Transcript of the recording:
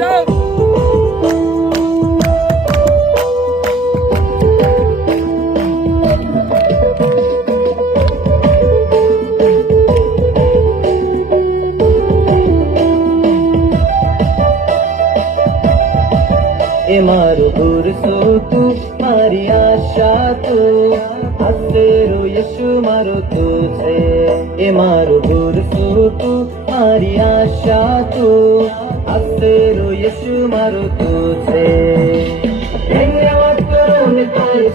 जाओ मारो गुरसो तू मारी आशा तू हस्तेरो यशु मारो तुझे मारो गुरसो तू मारी आशा तू हस्तेरो यशु मारो तुझे धन्यवाद करो निताई